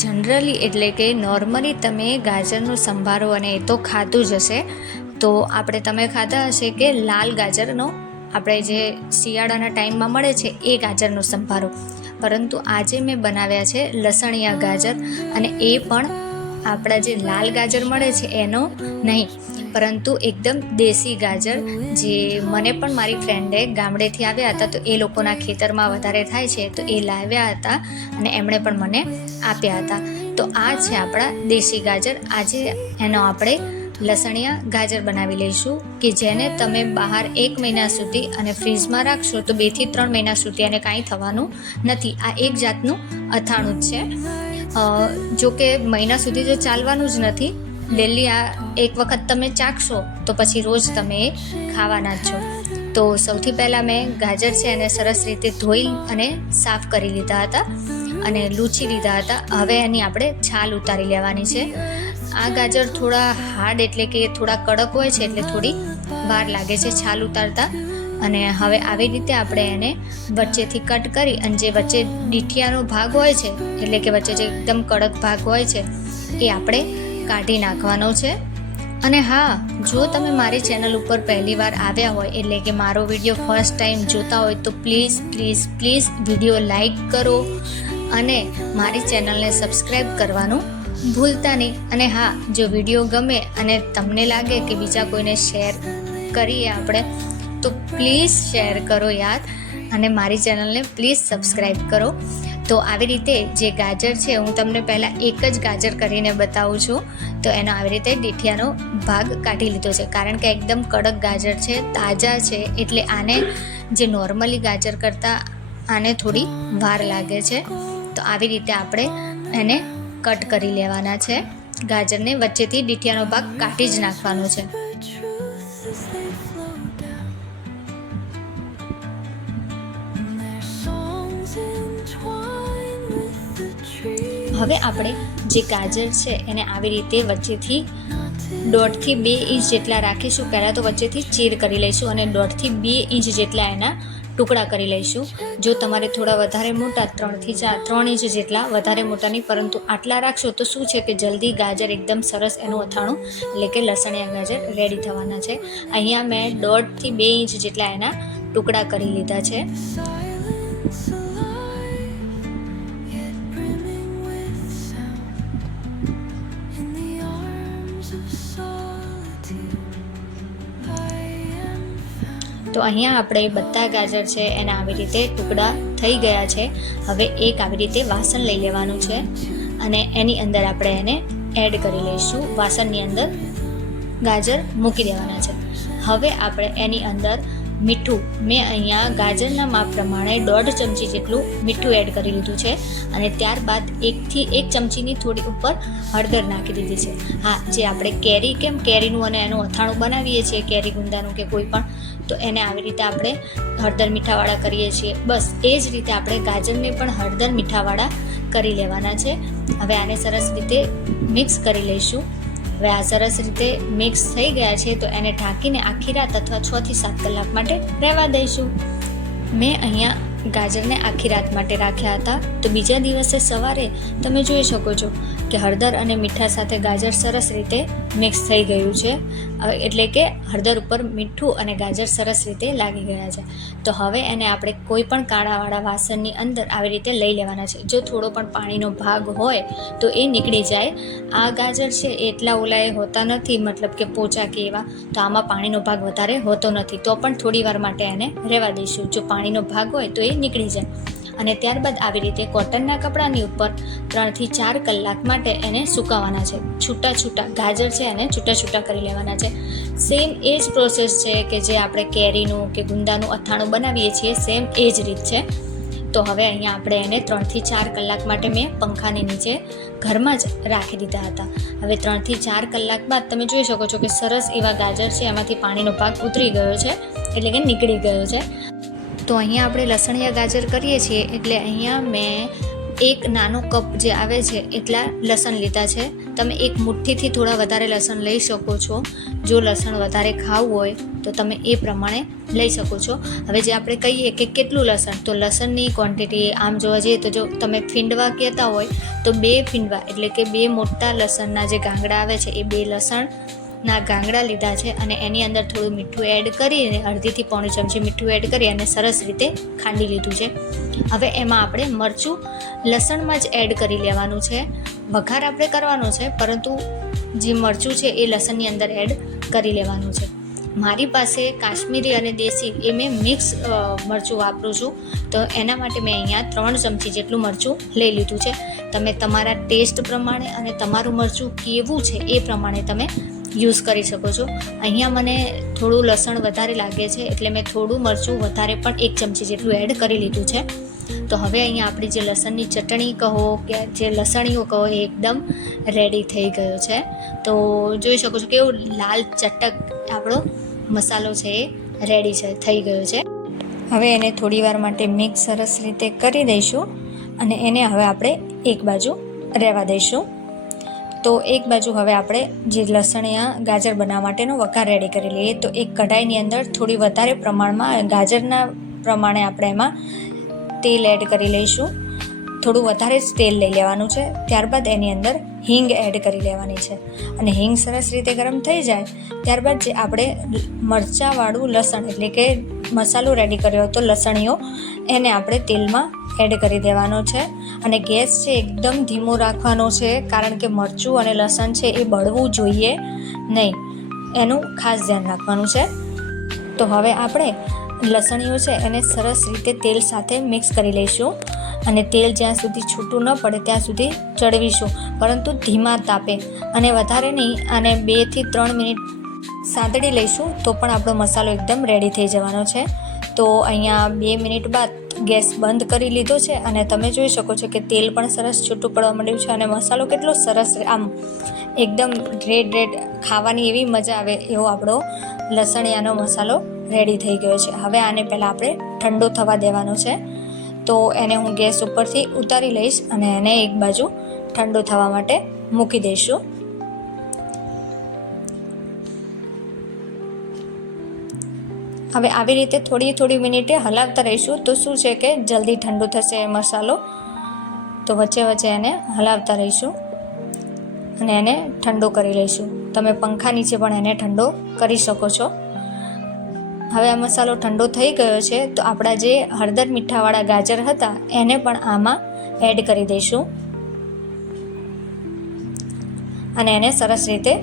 Generally એટલે કે normally તમે ગાજરનો સંભારો અને એ તો ખાધું જ હશે. તો તમે ખાધા હશે કે લાલ ગાજરનો આપણે જે શિયાળાના ટાઈમમાં મળે છે એ ગાજરનો સંભારો. પરંતુ આજે મેં બનાવ્યા છે લસણિયા ગાજર, અને એ પણ આપણા જે લાલ ગાજર મળે છે એનો નહીં, પરંતુ એકદમ દેશી ગાજર, જે મને પણ મારી ફ્રેન્ડે ગામડેથી આવ્યા હતા તો એ લોકોના ખેતરમાં વધારે થાય છે તો એ લાવ્યા હતા અને એમણે પણ મને આપ્યા હતા. તો આ છે આપણા દેશી ગાજર. આજે એનો આપણે લસણિયા ગાજર બનાવી લઈશું, કે જેને તમે બહાર 1 મહિના સુધી અને ફ્રીઝમાં રાખશો તો 2 થી 3 મહિના સુધી એને કાંઈ થવાનું નથી. આ એક જાતનું અથાણું જ છે. જો કે મહિના સુધી તો ચાલવાનું જ નથી. ડેલી આ એક વખત તમે ચાખશો તો પછી રોજ તમે એ ખાવાના જ છો. તો સૌથી પહેલાં મેં ગાજર છે એને સરસ રીતે ધોઈ અને સાફ કરી લીધા હતા અને લૂછી લીધા હતા. હવે એની આપણે છાલ ઉતારી લેવાની છે. આ ગાજર થોડા હાર્ડ એટલે કે થોડા કડક હોય છે, એટલે થોડી વાર લાગે છે છાલ ઉતારતા. અને હવે આવી રીતે આપણે એને વચ્ચેથી કટ કરી, અને જે વચ્ચે ડીઠિયાનો ભાગ હોય છે એટલે કે વચ્ચે જે એકદમ કડક ભાગ હોય છે એ આપણે કાઢી નાખવાનો છે. અને હા, જો તમે મારી ચેનલ ઉપર પહેલી વાર આવ્યા હોય એટલે કે મારો વિડીયો ફર્સ્ટ ટાઈમ જોતા હોય તો please please please video like કરો અને મારી ચેનલને સબસ્ક્રાઈબ કરવાનું ભૂલતા નહીં. અને હા, જો વિડીયો ગમે અને તમને લાગે કે બીજા કોઈને શેર કરીએ આપણે, તો પ્લીઝ શેર કરો યાર, અને મારી ચેનલને પ્લીઝ સબસ્ક્રાઈબ કરો. તો આવી રીતે જે ગાજર છે હું તમને પહેલાં એક જ ગાજર કરીને બતાવું છું. તો એનો આવી રીતે ડીઠિયાનો ભાગ કાઢી લીધો છે, કારણ કે એકદમ કડક ગાજર છે, તાજા છે, એટલે આને જે નોર્મલી ગાજર કરતાં આને થોડી વાર લાગે છે. તો આવી રીતે આપણે એને કટ કરી લેવાના છે. ગાજરને વચ્ચેથી ડીઠિયાનો ભાગ કાઢી જ નાખવાનો છે. હવે આપણે જે ગાજર છે એને આવી રીતે વચ્ચેથી 1.5 થી 2 ઇંચ જેટલા રાખીશું. પહેલાં તો વચ્ચેથી ચીર કરી લઈશું અને 1.5 થી 2 ઇંચ જેટલા એના ટુકડા કરી લઈશું. જો તમારે થોડા વધારે મોટા 3 થી 3 ઇંચ જેટલા વધારે મોટા નહીં, પરંતુ આટલા રાખશો તો શું છે કે જલ્દી ગાજર એકદમ સરસ એનું અથાણું એટલે કે લસણિયા ગાજર રેડી થવાના છે. અહીંયા મેં 1.5 થી 2 ઇંચ જેટલા એના ટુકડા કરી લીધા છે. તો અહીંયા આપણે બધા ગાજર છે એના આવી રીતે ટુકડા થઈ ગયા છે. હવે એક આવી રીતે વાસણ લઈ લેવાનું છે અને એની અંદર આપણે એને એડ કરી લઈશું. વાસણની અંદર ગાજર મૂકી દેવાના છે. હવે આપણે એની અંદર મીઠું, મેં અહીંયા ગાજરના માપ પ્રમાણે 1.5 ચમચી જેટલું મીઠું એડ કરી લીધું છે, અને ત્યારબાદ 1 થી 1 ચમચીની થોડી ઉપર હળદર નાખી દીધી છે. હા, જે આપણે કેરીનું અને એનું અથાણું બનાવીએ છીએ, કેરી ગુંદાનું કે કોઈ પણ, તો એને આવી રીતે આપણે હળદર મીઠાવાળા કરીએ છીએ. બસ એ જ રીતે આપણે ગાજરને પણ હળદર મીઠાવાળા કરી લેવાના છે. હવે આને સરસ રીતે મિક્સ કરી લઈશું. હવે આ સરસ રીતે મિક્સ થઈ ગયા છે તો એને ઢાંકીને આખી રાત અથવા 6 થી 7 કલાક માટે રહેવા દઈશું. મેં અહીંયા ગાજરને આખી રાત માટે રાખ્યા હતા. તો બીજા દિવસે સવારે તમે જોઈ શકો છો કે હળદર અને મીઠા સાથે ગાજર સરસ રીતે મિક્સ થઈ ગયું છે, એટલે કે હળદર ઉપર મીઠું અને ગાજર સરસ રીતે લાગી ગયા છે. તો હવે એને આપણે કોઈ પણ કાળાવાળા વાસણની અંદર આવી રીતે લઈ લેવાના છે. જો થોડો પણ પાણીનો ભાગ હોય તો એ નીકળી જાય. આ ગાજર છે એટલા ઓલાએ હોતા નથી, મતલબ કે પોચા કે એવા, તો આમાં પાણીનો ભાગ વધારે હોતો નથી. તો પણ થોડી વાર માટે એને રહેવા દઈશું. જો પાણીનો ભાગ હોય તો એ નીકળી જાય. અને ત્યારબાદ આવી રીતે કોટનના કપડાની ઉપર 3 થી 4 કલાક માટે એને સુકાવવાના છે. છૂટા ગાજર છે એને છૂટા કરી લેવાના છે. સેમ એ જ પ્રોસેસ છે કે જે આપણે કેરીનું કે ગુંદાનું અથાણું બનાવીએ છીએ, સેમ એ જ રીત છે. તો હવે અહીંયા આપણે એને 3 થી 4 કલાક માટે મેં પંખાની નીચે ઘરમાં જ રાખી દીધા હતા. હવે 3 થી 4 કલાક બાદ તમે જોઈ શકો છો કે સરસ એવા ગાજર છે એમાંથી પાણીનો ભાગ ઉતરી ગયો છે, એટલે કે નીકળી ગયો છે. તો અહીંયા આપણે લસણિયા ગાજર કરીએ છીએ, એટલે અહીંયા મેં એક નાનો કપ જે આવે છે એટલા લસણ લીધા છે. તમે એક મુઠ્ઠીથી થોડા વધારે લસણ લઈ શકો છો. જો લસણ વધારે ખાવું હોય તો તમે એ પ્રમાણે લઈ શકો છો. હવે જે આપણે કહીએ કે કેટલું લસણ, તો લસણની ક્વોન્ટિટી આમ જોવા જઈએ તો જો તમે ફીંડવા કહેતા હોય તો 2 ફીંડવા એટલે કે 2 મોટા લસણના જે ગાંગડા આવે છે એ 2 લસણના ગાંગડા લીધા છે અને એની અંદર થોડું મીઠું એડ કરીને 1/2 થી 1 ચમચી મીઠું એડ કરી અને સરસ રીતે ખાંડી લીધું છે. હવે એમાં આપણે મરચું લસણમાં જ એડ કરી લેવાનું છે. વઘાર આપણે કરવાનો છે, પરંતુ જે મરચું છે એ લસણની અંદર એડ કરી લેવાનું છે. મારી પાસે કાશ્મીરી અને દેશી એ મેં મિક્સ મરચું વાપરું છું, તો એના માટે મેં અહીંયા 3 ચમચી જેટલું મરચું લઈ લીધું છે. તમે તમારા ટેસ્ટ પ્રમાણે અને તમારું મરચું કેવું છે એ પ્રમાણે તમે યુઝ કરી શકો છો. અહીંયા મને થોડું લસણ વધારે લાગે છે એટલે મેં થોડું મરચું વધારે પણ 1 ચમચી જેટલું એડ કરી લીધું છે. તો હવે અહીંયા આપણી જે લસણની ચટણી કહો કે જે લસણીઓ કહો એ એકદમ રેડી થઈ ગયો છે. તો જોઈ શકો છો કેવું લાલ ચટક આપણો મસાલો છે એ રેડી છે, થઈ ગયો છે. હવે એને થોડી વાર માટે મિક્સ સરસ રીતે કરી દઈશું અને એને હવે આપણે એક બાજુ રહેવા દઈશું. તો એક બાજુ હવે આપણે જે લસણિયા ગાજર બનાવવા માટેનો વઘાર રેડી કરી લઈએ. તો એક કઢાઈની અંદર થોડી વધારે પ્રમાણમાં ગાજરના પ્રમાણે આપણે એમાં તેલ એડ કરી લઈશું. થોડું વધારે જ તેલ લઈ લેવાનું છે. ત્યારબાદ એની અંદર હિંગ એડ કરી લેવાની છે અને હિંગ સરસ રીતે ગરમ થઈ જાય ત્યારબાદ જે આપણે મરચાંવાળું લસણ એટલે કે મસાલો રેડી કર્યો હતો લસણીઓ, એને આપણે તેલમાં એડ કરી દેવાનો છે અને ગેસ છે એકદમ ધીમો રાખવાનો છે, કારણ કે મરચું અને લસણ છે એ બળવું જોઈએ નહીં, એનું ખાસ ધ્યાન રાખવાનું છે. તો હવે આપણે લસણીઓ છે એને સરસ રીતે તેલ સાથે મિક્સ કરી લઈશું અને તેલ જ્યાં સુધી છૂટું ન પડે ત્યાં સુધી ચડવીશું, પરંતુ ધીમા તાપે અને વધારે નહીં. આને 2 થી 3 મિનિટ સાંતળી લઈશું તો પણ આપણો મસાલો એકદમ રેડી થઈ જવાનો છે. તો અહીંયા 2 મિનિટ બાદ ગેસ બંધ કરી લીધો છે અને તમે જોઈ શકો છો કે તેલ પણ સરસ છૂટું પડવા માંડ્યું છે અને મસાલો કેટલો સરસ આમ એકદમ રેડ ખાવાની એવી મજા આવે એવો આપણો લસણિયાનો મસાલો રેડી થઈ ગયો છે. હવે આને પહેલાં આપણે ઠંડો થવા દેવાનો છે. તો એને હું ગેસ ઉપરથી ઉતારી લઈશ અને એને એક બાજુ ઠંડો થવા માટે મૂકી દઈશું. હવે આવી રીતે થોડી મિનિટે હલાવતા રહીશું તો શું છે કે જલ્દી ઠંડો થશે મસાલો. તો વચ્ચે એને હલાવતા રહીશું અને એને ઠંડો કરી લઈશું. તમે પંખા નીચે પણ એને ઠંડો કરી શકો છો. હવે આ મસાલો ઠંડો થઈ ગયો છે તો આપણા જે હળદર મીઠાવાળા ગાજર હતા એને પણ આમાં એડ કરી દઈશું અને એને સરસ રીતે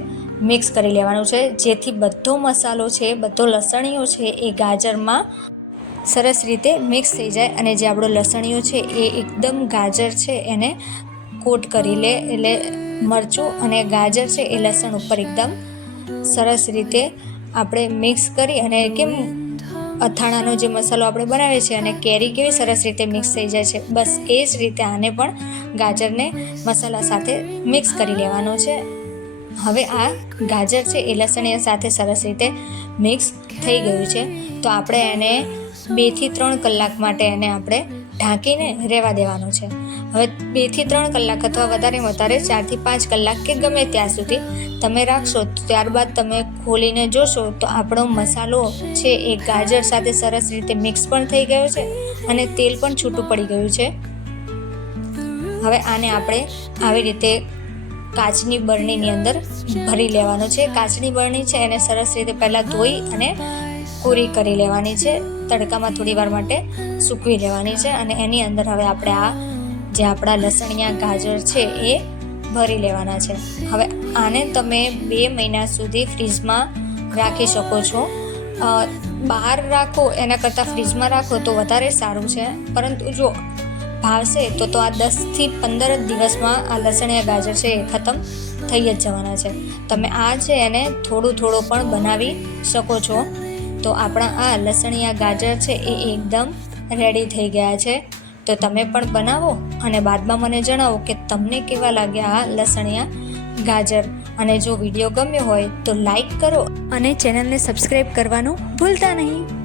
મિક્સ કરી લેવાનું છે, જેથી બધો મસાલો છે, બધો લસણીઓ છે એ ગાજરમાં સરસ રીતે મિક્સ થઈ જાય અને જે આપણો લસણીઓ છે એ એકદમ ગાજર છે એને કોટ કરી લે, એટલે મરચું અને ગાજર છે એ લસણ ઉપર એકદમ સરસ રીતે આપણે મિક્સ કરી અને કેમ અથાણાનો જે મસાલો આપણે બનાવીએ છીએ અને કેરી કેવી સરસ રીતે મિક્સ થઈ જાય છે, બસ એ જ રીતે આને પણ ગાજરને મસાલા સાથે મિક્સ કરી લેવાનો છે. હવે આ ગાજર છે એ લસણીયા સાથે સરસ રીતે મિક્સ થઈ ગયું છે. તો આપણે એને 2 થી 3 કલાક માટે એને આપણે ઢાંકીને રહેવા દેવાનું છે. હવે 2 થી 3 કલાક અથવા વધારે 4 થી 5 કલાક કે ગમે ત્યાં સુધી તમે રાખશો. ત્યારબાદ તમે ખોલીને જોશો તો આપણો મસાલો છે એ ગાજર સાથે સરસ રીતે મિક્સ પણ થઈ ગયો છે અને તેલ પણ છૂટું પડી ગયું છે. હવે આને આપણે આવી રીતે કાચની બરણીની અંદર ભરી લેવાનો છે. કાચની બરણી છે એને સરસ રીતે પહેલાં ધોઈ અને કોરી કરી લેવાની છે, તડકામાં થોડી વાર માટે સૂકવી લેવાની છે અને એની અંદર હવે આપણે આ જે આપણા લસણિયા ગાજર છે એ ભરી લેવાના છે. હવે આને તમે 2 મહિના સુધી ફ્રીજમાં રાખી શકો છો. બહાર રાખો એના કરતાં ફ્રીજમાં રાખો તો વધારે સારું છે, પરંતુ જો ભાવશે તો આ 10 થી 15 દિવસમાં આ લસણિયા ગાજર છે એ ખતમ થઈ જ જવાના છે. તમે આ છે એને થોડું પણ બનાવી શકો છો. તો આપણા આ લસણિયા ગાજર છે એ એકદમ રેડી થઈ ગયા છે. તો તમે પણ બનાવો અને બાદમાં મને જણાવો કે તમને કેવા લાગ્યા આ લસણિયા ગાજર. અને જો વિડીયો ગમ્યો હોય તો લાઈક કરો અને ચેનલને સબસ્ક્રાઈબ કરવાનું ભૂલતા નહીં.